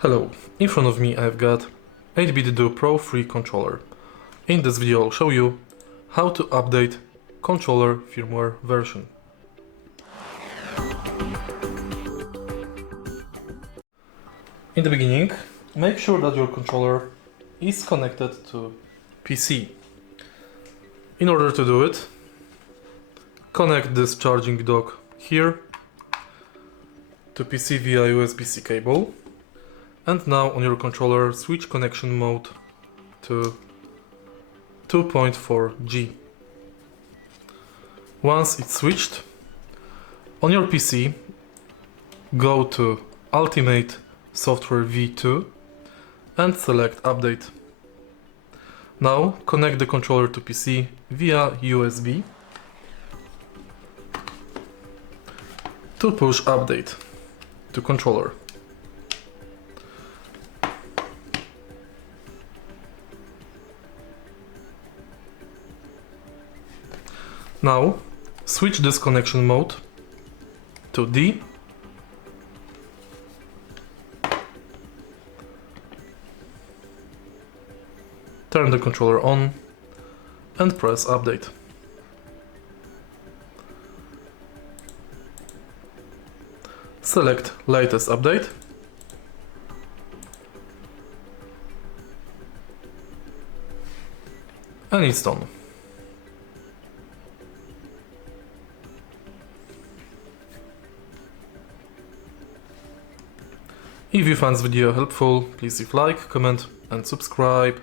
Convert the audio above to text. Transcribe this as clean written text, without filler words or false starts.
Hello, in front of me I've got 8BitDo Pro Free controller. In this video I'll show you how to update controller firmware version. In the beginning, make sure that your controller is connected to PC. In order to do it, connect this charging dock here to PC via USB-C cable. And now on your controller, switch connection mode to 2.4G. Once it's switched, on your PC, go to Ultimate Software V2 and select Update. Now connect the controller to PC via USB to push Update to controller. Now, switch this connection mode to D turn the controller on and press Update. Select Latest Update and it's done. If you found this video helpful, please leave like, comment and subscribe.